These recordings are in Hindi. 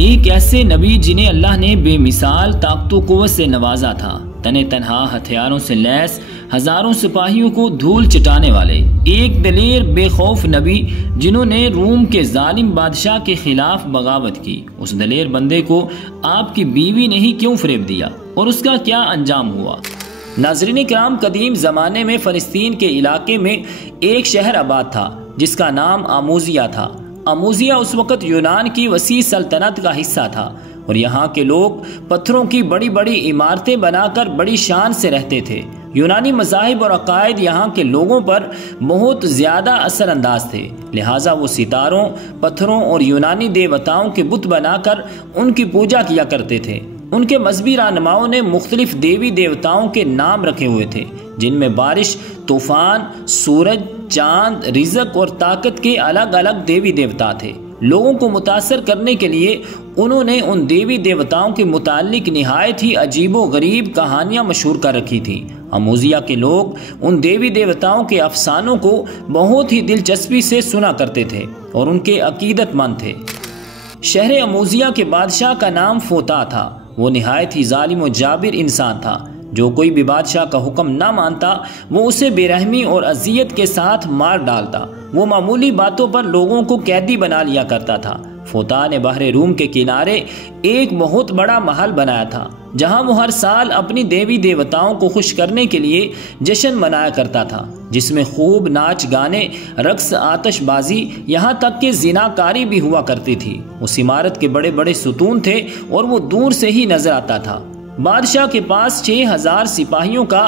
एक ऐसे नबी जिन्हें अल्लाह ने बेमिसाल ताकतों कुव्वत से नवाजा था, तने तनहा हथियारों से लैस हजारों सिपाहियों को धूल चटाने वाले एक दलेर बेखौफ नबी जिन्होंने रूम के जालिम बादशाह के खिलाफ बगावत की। उस दलेर बंदे को आपकी बीवी ने ही क्यों फरेब दिया और उसका क्या अंजाम हुआ? नाज़रीन किराम, कदीम ज़माने में फ़लस्तीन के इलाके में एक शहर आबाद था जिसका नाम आमूजिया था। आमूजिया उस वक़्त यूनान की वसी सल्तनत का हिस्सा था और यहाँ के लोग पत्थरों की बड़ी बड़ी इमारतें बनाकर बड़ी शान से रहते थे। यूनानी मज़ाहिब और अकायद यहाँ के लोगों पर बहुत ज़्यादा असरअंदाज थे, लिहाजा वो सितारों, पत्थरों और यूनानी देवताओं के बुत बनाकर उनकी पूजा किया करते थे। उनके मजहबी रहनुमाओं ने मुख्तलिफ देवी देवताओं के नाम रखे हुए थे, जिनमें बारिश, तूफान, सूरज, चांद, रिज़्क और ताकत के अलग अलग देवी देवता थे। लोगों को मुतासर करने के लिए उन्होंने उन देवी देवताओं के मुतालिक निहायत ही अजीबो गरीब कहानियां मशहूर कर रखी थी। आमूजिया के लोग उन देवी देवताओं के अफसानों को बहुत ही दिलचस्पी से सुना करते थे और उनके अकीदतमंद थे। शहर आमूजिया के बादशाह का नाम फोता था। वो निहायत ही जालिम और जाबिर इंसान था। जो कोई भी बादशाह का हुक्म ना मानता वो उसे बेरहमी और अजियत के साथ मार डालता। वो मामूली बातों पर लोगों को कैदी बना लिया करता था। फोता ने बहरे रूम के किनारे एक बहुत बड़ा महल बनाया था, जहां वो हर साल अपनी देवी देवताओं को खुश करने के लिए जश्न मनाया करता था, जिसमें खूब नाच गाने, रक्स, आतशबाजी, यहाँ तक कि जिनाकारी भी हुआ करती थी। उस इमारत के बड़े बड़े सुतून थे और वो दूर से ही नजर आता था। बादशाह के पास 6000 सिपाहियों का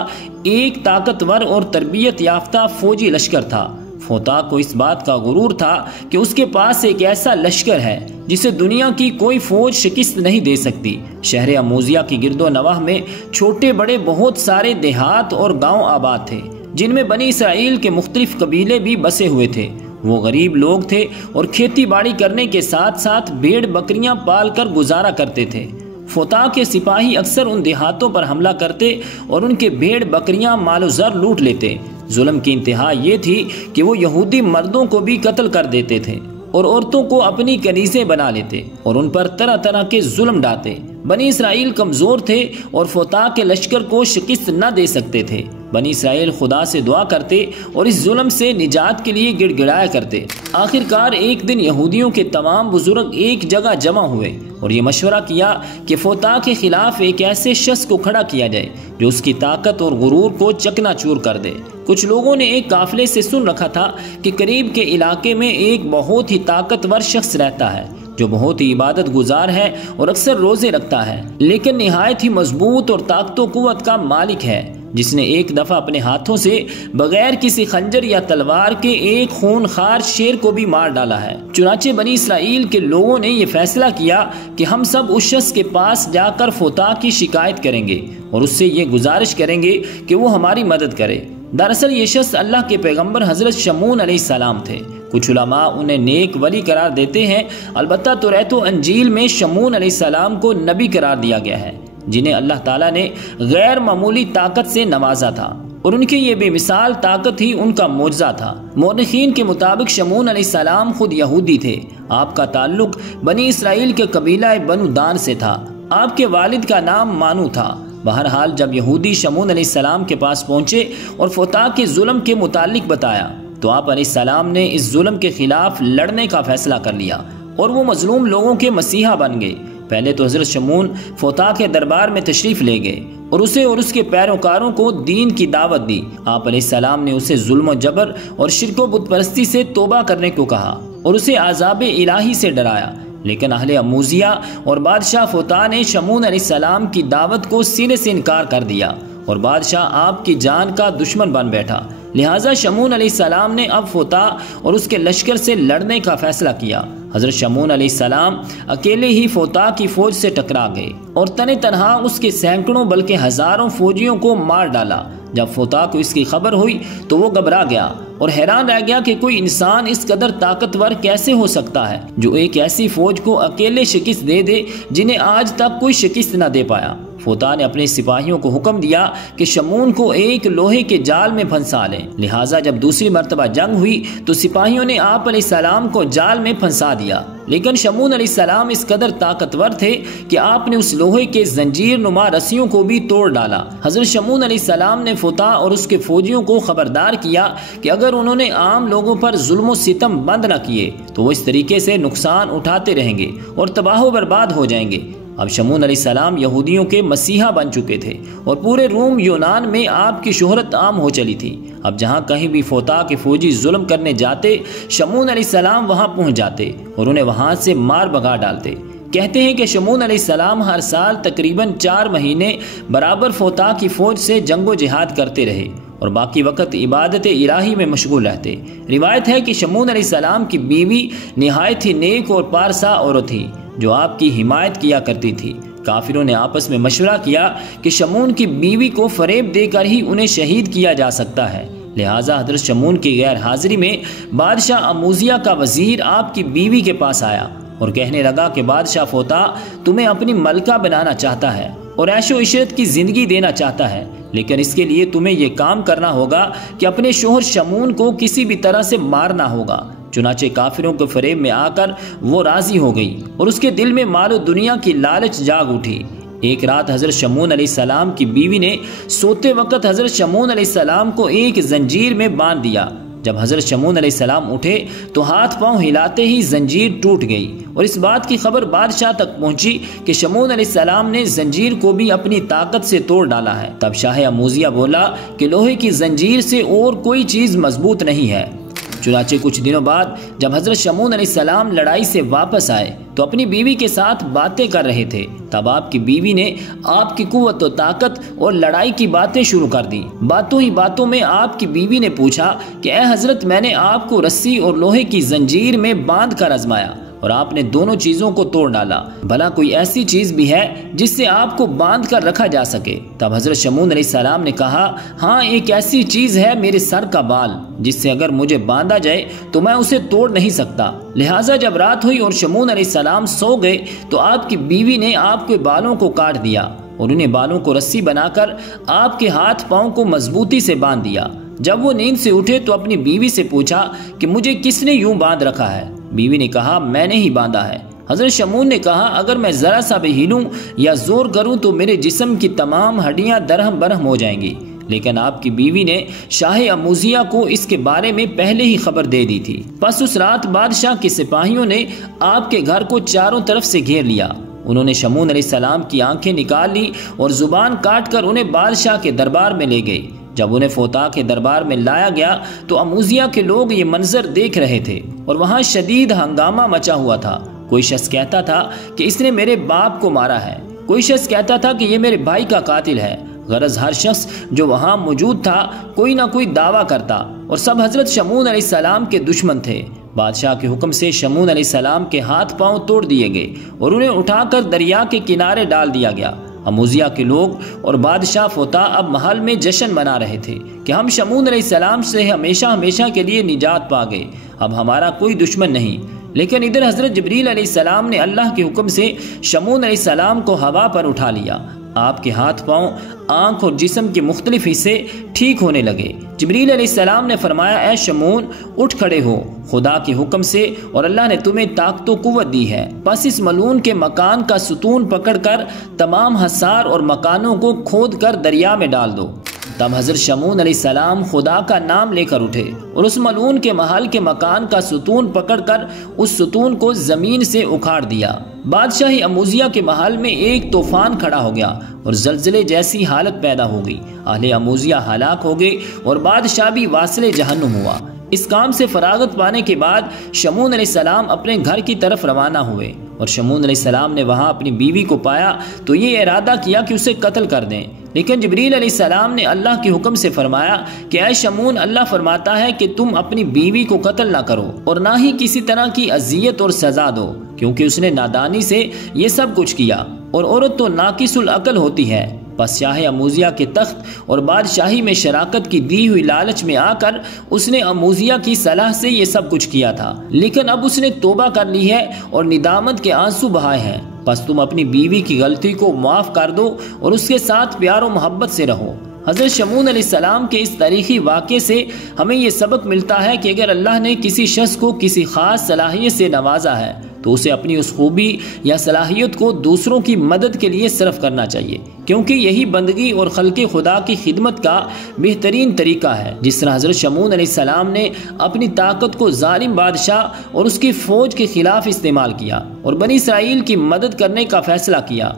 एक ताकतवर और तरबियत याफ्ता फौजी लश्कर था। फोता को इस बात का गुरूर था कि उसके पास एक ऐसा लश्कर है जिसे दुनिया की कोई फौज शिकस्त नहीं दे सकती। शहर आमूजिया की गिरदो नवाह में छोटे बड़े बहुत सारे देहात और गांव आबाद थे, जिनमें बनी इसराइल के मुख्तलिफ कबीले भी बसे हुए थे। वो गरीब लोग थे और खेती बाड़ी करने के साथ साथ भेड़ बकरियां पाल कर गुजारा करते थे। फोता के सिपाही अक्सर उन देहातों पर हमला करते और उनके भेड़ बकरियां मालो ज़र लूट लेते। जुल्म की इंतहा ये थी कि वो यहूदी मर्दों को भी कत्ल कर देते थे और औरतों को अपनी कनीज़ें बना लेते और उन पर तरह तरह के जुल्म डालते। बनी इसराइल कमज़ोर थे और फोता के लश्कर को शिकस्त न दे सकते थे। बनी इसराइल खुदा से दुआ करते और इस जुल्म से निजात के लिए गिड़गिड़ाया करते। आखिरकार एक दिन यहूदियों के तमाम बुजुर्ग एक जगह जमा हुए और ये मशवरा किया कि फोता के खिलाफ एक ऐसे शख्स को खड़ा किया जाए जो उसकी ताकत और गुरूर को चकनाचूर कर दे। कुछ लोगों ने एक काफिले से सुन रखा था कि करीब के इलाके में एक बहुत ही ताकतवर शख्स रहता है जो बहुत ही इबादत गुजार है और अक्सर रोजे रखता है, लेकिन निहायत ही मजबूत और ताकतो कुव्वत का मालिक है, जिसने एक दफा अपने हाथों से बगैर किसी खंजर या तलवार के एक खूनखार शेर को भी मार डाला है। चुनाचे बनी इसराइल के लोगों ने यह फैसला किया कि हम सब उस शख्स के पास जाकर फोता की शिकायत करेंगे और उससे ये गुजारिश करेंगे कि वो हमारी मदद करे। दरअसल ये शख्स अल्लाह के पैगंबर हजरत शमून अलैहिस्सलाम थे। कुछ उलमा उन्हें नेक वली करार देते हैं, अलबत्ता तौरात व अंजील में शमून अलैहिस्सलाम को नबी करार दिया गया है, जिन्हें अल्लाह ताला ने गैर मामूली ताकत से नवाजा था और उनकी ये बेमिसाल ताकत ही उनका मोजज़ा था। मौरखीन के मुताबिक शमून अलैहिस्सलाम खुद यहूदी थे। आपका ताल्लुक बनी इसराइल के कबीला बनु दान से था। आपके वालिद का नाम मानू था। बहरहाल जब यहूदी शमून अलैहिस्सलाम के पास पहुंचे और फोता के जुल्म के मुतालिक बताया तो आप अलैहिस्सलाम ने इस जुल्म के खिलाफ लड़ने का फैसला कर लिया और वो मजलूम लोगों के मसीहा बन गए। पहले तो हजरत शमून फोता के दरबार में तशरीफ ले गए और उसे और उसके पैरोकारों को दीन की दावत दी। आप अलैहिस्सलाम ने उसे जुल्म जबर और शिर्क व बुत परस्ती से तौबा करने को कहा और उसे आज़ाब इलाही से डराया। लेकिन अहले अमूजिया और बादशाह फोता ने शमून अलैहिस्सलाम की दावत को सीने से इनकार कर दिया और बादशाह आपकी जान का दुश्मन बन बैठा। लिहाजा शमून अलैहिस्सलाम ने अब फोता और उसके लश्कर से लड़ने का फैसला किया। हजरत शमून अलैहिस्सलाम अकेले ही फोता की फौज से टकरा गए और तने तनहा उसके सैकड़ों बल्कि हजारों फौजियों को मार डाला। जब फोता को इसकी खबर हुई तो वो घबरा गया और हैरान रह गया कि कोई इंसान इस कदर ताकतवर कैसे हो सकता है जो एक ऐसी फौज को अकेले शिकस्त दे दे जिन्हें आज तक कोई शिकस्त न दे पाया। फोता ने अपने सिपाहियों को हुक्म दिया कि शमून को एक लोहे के जाल में फंसा लें। लिहाजा जब दूसरी मर्तबा जंग हुई तो सिपाहियों ने आप अलैहिस्सलाम को जाल में फंसा दिया, लेकिन शमून अलैहिस्सलाम इस कदर ताकतवर थे कि आपने उस लोहे के जंजीर नुमा रस्सियों को भी तोड़ डाला। हजरत शमून अलैहिस्सलाम ने फुता और उसके फौजियों को खबरदार किया कि अगर उन्होंने आम लोगों पर जुल्म सितम बंद न किए तो वो इस तरीके से नुकसान उठाते रहेंगे और तबाह बर्बाद हो जाएंगे। अब शमून अलैहिस्सलाम यहूदियों के मसीहा बन चुके थे और पूरे रूम यूनान में आपकी शोहरत आम हो चली थी। अब जहाँ कहीं भी फोता के फौजी जुल्म करने जाते, शमून अलैहिस्सलाम वहाँ पहुँच जाते और उन्हें वहाँ से मार भगा डालते। कहते हैं कि शमून अलैहिस्सलाम हर साल तकरीबन 4 महीने बराबर फोता की फौज से जंगो जिहाद करते रहे और बाकी वक्त इबादत इलाही में मशगूल रहते। रिवायत है कि शमून अलैहिस्सलाम की बीवी निहायत ही नेक और पारसा औरत थी जो आपकी हिमायत किया करती थी। काफिरों ने आपस में मशवरा किया कि शमून की बीवी को फरेब देकर ही उन्हें शहीद किया जा सकता है। लिहाजा हजरत शमून की गैर हाजिरी में बादशाह अमूजिया का वजीर आपकी बीवी के पास आया और कहने लगा कि बादशाह फोता तुम्हें अपनी मलका बनाना चाहता है और ऐशो इशरत की जिंदगी देना चाहता है, लेकिन इसके लिए तुम्हें यह काम करना होगा कि अपने शोहर शमून को किसी भी तरह से मारना होगा। चुनाचे काफिरों के फरेब में आकर वो राजी हो गई और उसके दिल में मालो दुनिया की लालच जाग उठी। एक रात हजरत शमून अलैहिस्सलाम की बीवी ने सोते वक्त हजरत शमून अलैहिस्सलाम को एक जंजीर में बांध दिया। जब हजरत शमून अलैहिस्सलाम उठे तो हाथ पांव हिलाते ही जंजीर टूट गई और इस बात की खबर बादशाह तक पहुंची कि शमून अलैहिस्सलाम ने जंजीर को भी अपनी ताकत से तोड़ डाला है। तब शाह अमूजिया बोला कि लोहे की जंजीर से और कोई चीज मजबूत नहीं है। चुनाचे कुछ दिनों बाद जब हजरत शमून अलैहिस्सलाम लड़ाई से वापस आए तो अपनी बीवी के साथ बातें कर रहे थे। तब आपकी बीवी ने आपकी कुव्वत और ताकत और लड़ाई की बातें शुरू कर दी। बातों ही बातों में आपकी बीवी ने पूछा कि ए हजरत, मैंने आपको रस्सी और लोहे की जंजीर में बांध कर आजमाया और आपने दोनों चीजों को तोड़ डाला। भला कोई ऐसी चीज भी है जिससे आपको बांध कर रखा जा सके? तब हजरत शमून अलैहिस्सलाम ने कहा, हाँ, एक ऐसी चीज है मेरे सर का बाल, जिससे अगर मुझे बांधा जाए तो मैं उसे तोड़ नहीं सकता। लिहाजा जब रात हुई और शमून अलैहिस्सलाम सो गए तो आपकी बीवी ने आपके बालों को काट दिया और उन्हें बालों को रस्सी बनाकर आपके हाथ पांव को मजबूती से बांध दिया। जब वो नींद से उठे तो अपनी बीवी से पूछा कि मुझे किसने यूं बांध रखा है? बीवी ने कहा, मैंने ही बांधा है। हजरत शमून ने कहा, अगर मैं जरा सा भी हिलूं या जोर करूं तो मेरे जिस्म की तमाम हड्डियां दरहम बरहम हो जाएंगी। लेकिन आपकी बीवी ने शाह अमूजिया को इसके बारे में पहले ही खबर दे दी थी। बस उस रात बादशाह के सिपाहियों ने आपके घर को चारों तरफ से घेर लिया। उन्होंने शमून अलैहिस्सलाम की आंखें निकाल ली और जुबान काट कर उन्हें बादशाह के दरबार में ले गए। जब उन्हें फोता के दरबार में लाया गया तो अमूजिया के लोग ये मंजर देख रहे थे और वहाँ शदीद हंगामा मचा हुआ था। कोई शख्स कहता था कि इसने मेरे बाप को मारा है, कोई शख्स कहता था कि ये मेरे भाई का कातिल है। गरज हर शख्स जो वहाँ मौजूद था कोई ना कोई दावा करता और सब हजरत शमून अलैहिस्सलाम के दुश्मन थे। बादशाह के हुक्म से शमून अलैहिस्सलाम के हाथ पांव तोड़ दिए गए और उन्हें उठाकर दरिया के किनारे डाल दिया गया। अमूजिया के लोग और बादशाह फोता अब महल में जश्न मना रहे थे कि हम शमून अलैहिस्सलाम से हमेशा हमेशा के लिए निजात पा गए, अब हमारा कोई दुश्मन नहीं। लेकिन इधर हजरत जिब्रील अलैहिस्सलाम ने अल्लाह के हुक्म से शमून अलैहिस्सलाम को हवा पर उठा लिया। आपके हाथ पांव, आंख और जिस्म के मुख्तलिफ हिस्से ठीक होने लगे। जिब्रील अलैहिस्सलाम ने फरमाया, ए शमून, उठ खड़े हो, खुदा के हुक्म से और अल्लाह ने तुम्हें ताकत व कुव्वत दी है। बस इस मलून के मकान का सुतून पकड़कर तमाम हसार और मकानों को खोद कर दरिया में डाल दो। तब हजरत शमून अलैहिस्सलाम खुदा का नाम लेकर उठे और उस मलून के महल के मकान का सुतून पकड़कर उस सुतून को जमीन से उखाड़ दिया। बादशाही अमूजिया के महल में एक तूफान खड़ा हो गया और जलजले जैसी हालत पैदा हो गई। अहले अमूजिया हलाक हो गए और बादशाह भी वासिले जहन्नुम हुआ। इस काम से फरागत पाने के बाद शमून अलैहिस्सलाम अपने घर की तरफ रवाना हुए और शमून अलैहिस्सलाम ने वहां अपनी बीवी को पाया तो ये इरादा किया कि उसे कत्ल कर दें। लेकिन जिब्रील अलैहिस्सलाम ने अल्लाह के हुक्म से फरमाया कि ऐ शमून, अल्लाह फरमाता है कि तुम अपनी बीवी को कत्ल ना करो और ना ही किसी तरह की अजियत और सजा दो, क्योंकि उसने नादानी से ये सब कुछ किया और औरत तो नाकिसुल अकल होती है। बस शाह अमूजिया के तख्त और बादशाही में शराकत की दी हुई लालच में आकर उसने अमूजिया की सलाह से ये सब कुछ किया था, लेकिन अब उसने तौबा कर ली है और निदामत के आंसू बहाए हैं। बस तुम अपनी बीवी की गलती को माफ कर दो और उसके साथ प्यार और मोहब्बत से रहो। हजरत शमून अलैहिस्सलाम के इस तारीखी वाक़े से हमें ये सबक मिलता है कि अगर अल्लाह ने किसी शख्स को किसी खास सलाहियत से नवाजा है तो उसे अपनी उस खूबी या सलाहियत को दूसरों की मदद के लिए सर्फ करना चाहिए, क्योंकि यही बंदगी और खल्क़े खुदा की खिदमत का बेहतरीन तरीका है। जिस तरह हज़रत शमून अलैहिस्सलाम ने अपनी ताकत को जालिम बादशाह और उसकी फ़ौज के खिलाफ इस्तेमाल किया और बनी इसराइल की मदद करने का फ़ैसला किया,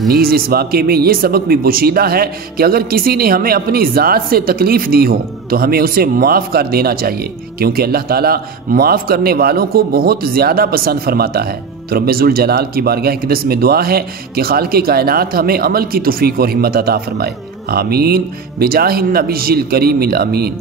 नीज़ इस वाक़े में ये सबक भी पोशीदा है कि अगर किसी ने हमें अपनी ज़ात से तकलीफ़ दी हो तो हमें उसे माफ़ कर देना चाहिए, क्योंकि अल्लाह ताला माफ़ करने वालों को बहुत ज़्यादा पसंद फरमाता है। तो रब्बे ज़ुल जलाल की बारगाह अक़दस में दुआ है कि खालिक़े कायनात हमें अमल की तौफ़ीक़ और हिम्मत अता फ़रमाए। आमीन बिजाहिन नबिय्यिल करीमिल अमीन।